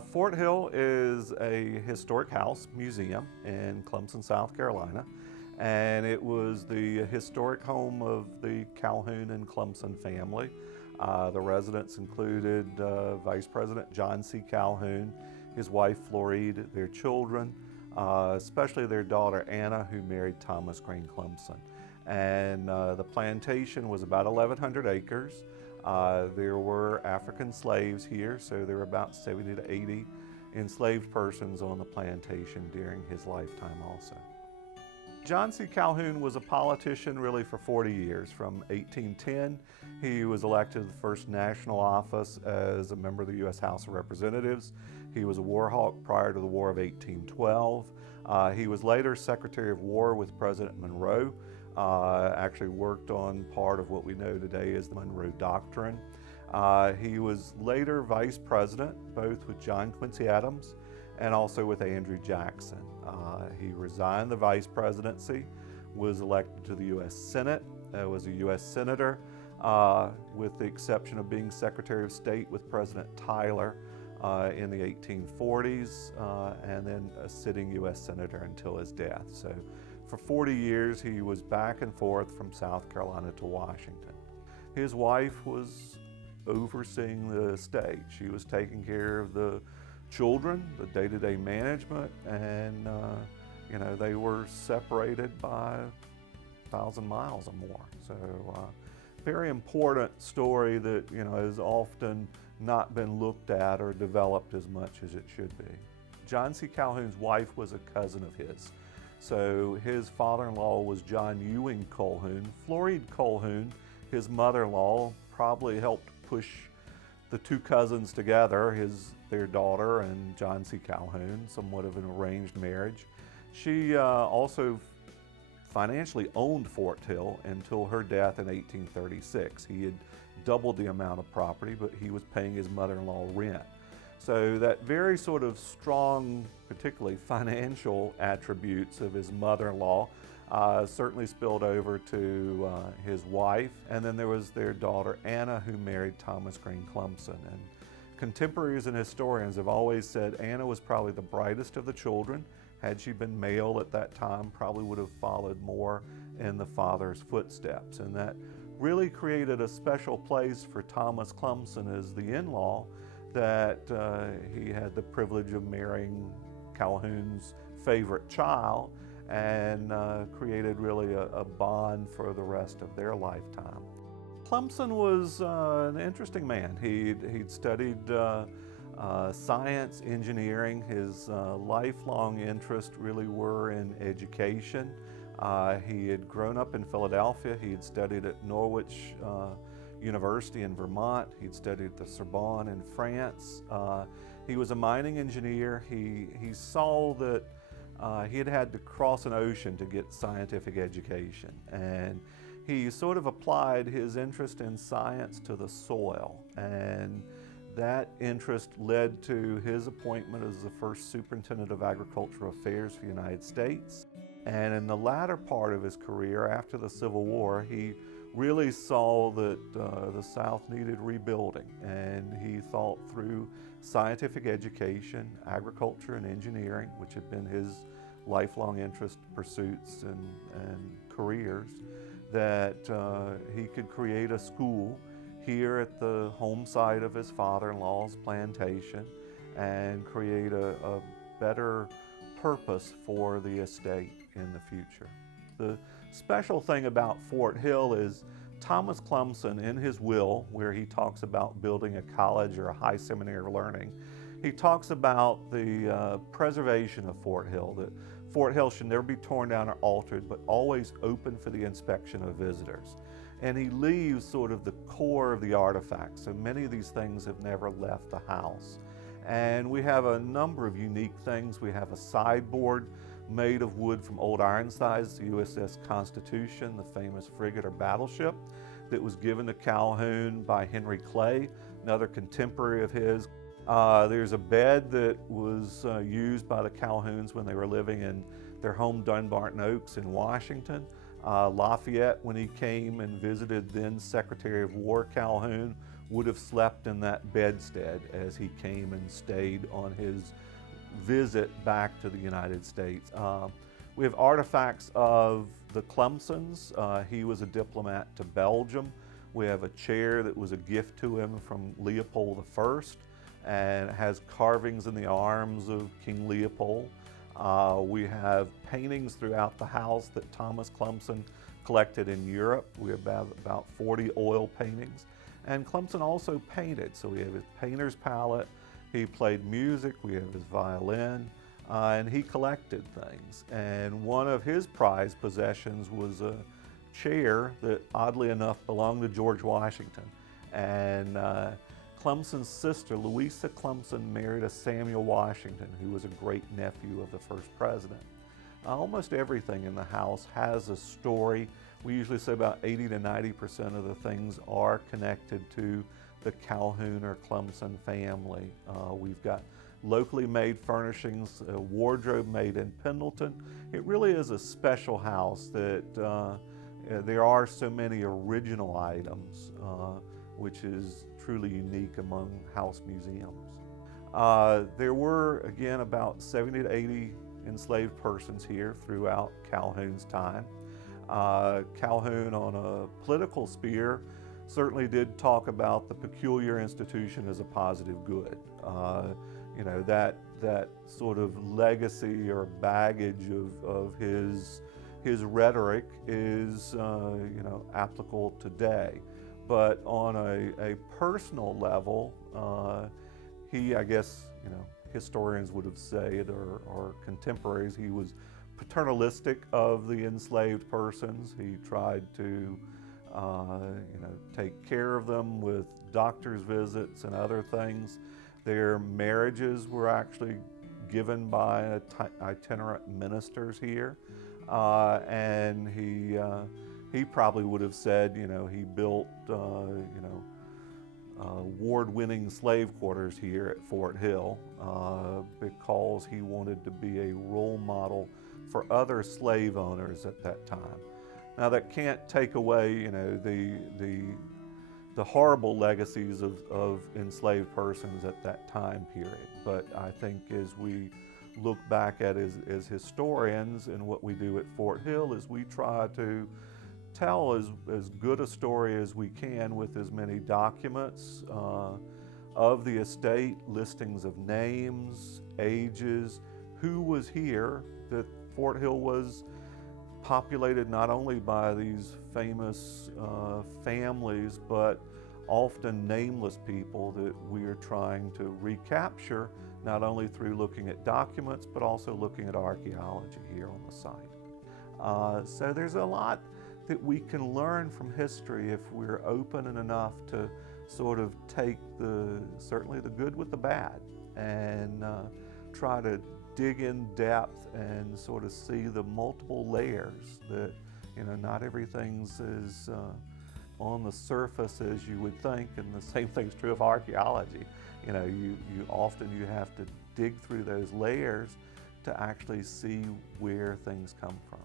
Fort Hill is a historic house museum in Clemson, South Carolina, and it was the historic home of the Calhoun and Clemson family. The residents included Vice President John C. Calhoun, his wife Floride, their children, especially their daughter Anna, who married Thomas Crane Clemson. And the plantation was about 1,100 acres. There were African slaves here, so there were about 70 to 80 enslaved persons on the plantation during his lifetime also. John C. Calhoun was a politician really for 40 years. From 1810, he was elected to the first national office as a member of the U.S. House of Representatives. He was a war hawk prior to the War of 1812. He was later Secretary of War with President Monroe. Actually worked on part of what we know today as the Monroe Doctrine. He was later Vice President, both with John Quincy Adams and also with Andrew Jackson. He resigned the Vice Presidency, was elected to the U.S. Senate, was a U.S. Senator, with the exception of being Secretary of State with President Tyler in the 1840s, and then a sitting U.S. Senator until his death. So for 40 years, he was back and forth from South Carolina to Washington. His wife was overseeing the estate. She was taking care of the children, the day-to-day management, and they were separated by 1,000 miles or more. So very important story that has often not been looked at or developed as much as it should be. John C. Calhoun's wife was a cousin of his. So his father-in-law was John Ewing Calhoun. Floride Calhoun, his mother-in-law, probably helped push the two cousins together, their daughter and John C. Calhoun, somewhat of an arranged marriage. She also financially owned Fort Hill until her death in 1836. He had doubled the amount of property, but he was paying his mother-in-law rent. So that very sort of strong, particularly financial attributes of his mother-in-law certainly spilled over to his wife. And then there was their daughter Anna, who married Thomas Crane Clemson. And contemporaries and historians have always said Anna was probably the brightest of the children. Had she been male at that time, probably would have followed more in the father's footsteps. And that really created a special place for Thomas Clemson as the in-law, that he had the privilege of marrying Calhoun's favorite child, and created really a bond for the rest of their lifetime. Clemson was an interesting man. He'd studied science, engineering. His lifelong interests really were in education. He had grown up in Philadelphia. He had studied at Norwich University in Vermont. He'd studied at the Sorbonne in France. He was a mining engineer. He saw that he had had to cross an ocean to get scientific education, and he sort of applied his interest in science to the soil, and that interest led to his appointment as the first Superintendent of Agricultural Affairs for the United States. And in the latter part of his career, after the Civil War, he really saw that the South needed rebuilding, and he thought through scientific education, agriculture, and engineering, which had been his lifelong interest pursuits and careers, that he could create a school here at the home site of his father-in-law's plantation and create a better purpose for the estate in the future. The special thing about Fort Hill is Thomas Clemson, in his will, where he talks about building a college or a high seminary of learning, he talks about the preservation of Fort Hill, that Fort Hill should never be torn down or altered, but always open for the inspection of visitors. And he leaves sort of the core of the artifacts, so many of these things have never left the house. And we have a number of unique things. We have a sideboard made of wood from old Ironsides, the USS Constitution, the famous frigate or battleship that was given to Calhoun by Henry Clay, another contemporary of his. There's a bed that was used by the Calhouns when they were living in their home Dunbarton Oaks in Washington. Lafayette, when he came and visited then Secretary of War Calhoun, would have slept in that bedstead as he came and stayed on his visit back to the United States. We have artifacts of the Clemsons. He was a diplomat to Belgium. We have a chair that was a gift to him from Leopold I, and it has carvings in the arms of King Leopold. We have paintings throughout the house that Thomas Clemson collected in Europe. We have about 40 oil paintings. And Clemson also painted, so we have his painter's palette. He played music, we have his violin, and he collected things. And one of his prized possessions was a chair that, oddly enough, belonged to George Washington. And Clemson's sister, Louisa Clemson, married a Samuel Washington, who was a great nephew of the first president. Almost everything in the house has a story. We usually say about 80 to 90% of the things are connected to the Calhoun or Clemson family. We've got locally made furnishings, a wardrobe made in Pendleton. It really is a special house that there are so many original items, which is truly unique among house museums. There were, again, about 70 to 80 enslaved persons here throughout Calhoun's time. Calhoun, on a political sphere, certainly did talk about the peculiar institution as a positive good. You know, that sort of legacy or baggage of his rhetoric is you know, applicable today. But on a personal level, he, I guess, you know, historians would have said, or contemporaries, he was paternalistic of the enslaved persons. He tried to, you know, take care of them with doctor's visits and other things. Their marriages were actually given by itinerant ministers here, and he probably would have said, you know, he built, you know, award-winning slave quarters here at Fort Hill because he wanted to be a role model for other slave owners at that time. Now, that can't take away, you know, the horrible legacies of enslaved persons at that time period. But I think as we look back at as historians, and what we do at Fort Hill is we try to tell as good a story as we can with as many documents of the estate, listings of names, ages, who was here, that Fort Hill was populated not only by these famous families, but often nameless people that we are trying to recapture, not only through looking at documents, but also looking at archaeology here on the site. So there's a lot that we can learn from history if we're open enough to sort of take certainly the good with the bad, and try to dig in depth and sort of see the multiple layers that, you know, not everything's as on the surface as you would think, and the same thing's true of archaeology. You know, you often have to dig through those layers to actually see where things come from.